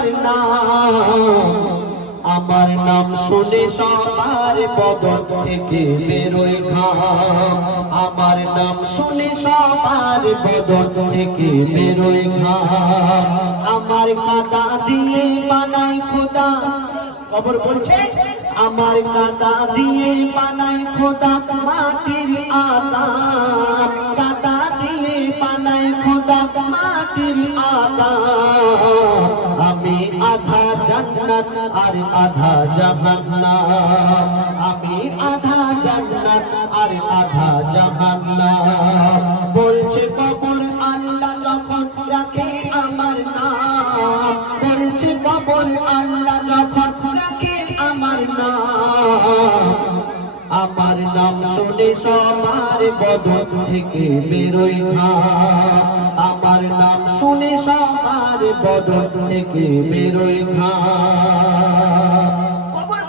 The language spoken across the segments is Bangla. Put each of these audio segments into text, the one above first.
আমার নাম। আমার নাম শুনে সবার বদন থেকে বেরোয় ঘাম। আমার নাম শুনে সবার বদন থেকে বেরোয় ঘাম। আমার কাদা দিয়ে বানাই খোদা। খবর বলছে আমার কাদা দিয়ে বানাই খোদা মাটির আদাম কাদা দিয়ে বানাই খোদা মাটির আধা জান্নাত আর আধা জাহান্নাম। আমি আধা জান্নাত আর আধা জাহান্নাম। বলছে কবর আল্লাহ যখন রাখে আমার নাম। বলছে কবর আল্লাহ যখন রাখে আমার নাম। আমার নাম শুনে সবার বদন থেকে নাম শুনে সবার বদন থেকে বেরোই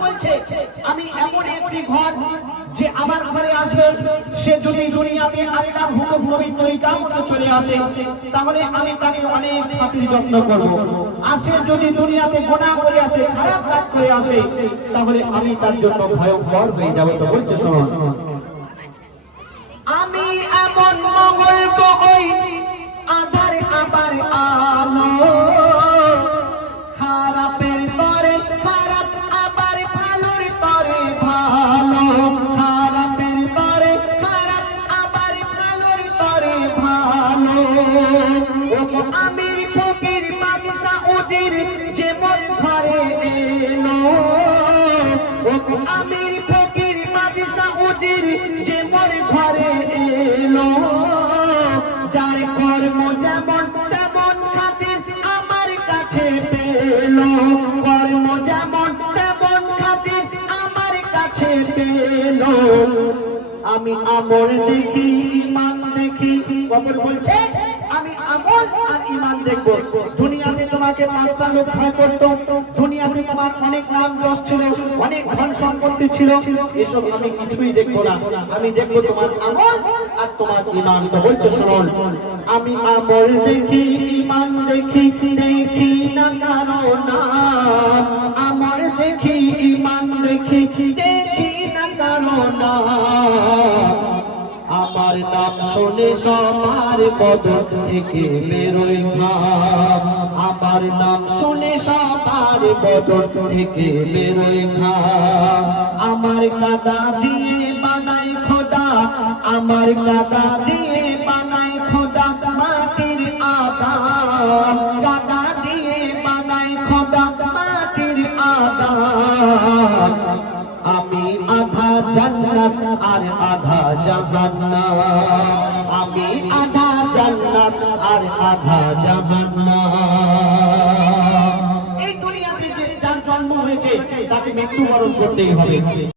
বলছে আমি এমন একটি ঘর যে আমার ঘরে আসবে সে যদি দুনিয়াতে আল্লাহ হুকুম নবী তরিকার মতো চলে আসে তাহলে আমি তাকে অনেক খাতির যত্ন করব। আর সে যদি দুনিয়াতে গোনা করে আসে খারাপ কাজ করে আসে তাহলে আমি তার জন্য ভয়ঙ্কর হয়ে যাব তো বলছে শোনো। আমি এমন মঙ্গল ঘরে ও আমির ফকির বাদশা উজির যেমন ঘরে এলো। যার কর্ম যেমন তেমন খাতির আমার কাছে পেল। কর্ম যেমন তেমন খাতির আমার কাছে পেল। আমি আমল দেখি ইমান দেখি। বলছে, আমি আমল আর ইমান দেখব। পাঁচটা করতো দুনিয়াতে অনেক নাম যশ ছিল অনেক ধন সম্পত্তি ছিল এসব আমি কিছুই না আমি তোমার আমল আর তোমার ইমান বলছে শুনুন আমি আমল দেখি ইমান দেখি দেখি না কারও না আমল দেখি ইমান দেখি দেখি না না আমার নাম শুনে সবার বদন থেকে বেরোয় ঘাম আমার নাম শুনে সবার বদন থেকে বেরোয় ঘাম আমার কাদা দিয়ে বানাই খোদা, আমার কাদা দিয়ে বানাই খোদা মাটির আদাম কাদা দিয়ে বানাই খোদা মাটির আদাম আমি আধা জান্নাত আর আধা জাহান্নাম। আমি আধা জান্নাত আর আধা জাহান্নাম। তাকে মৃত্যুবরণ করতেই হবে।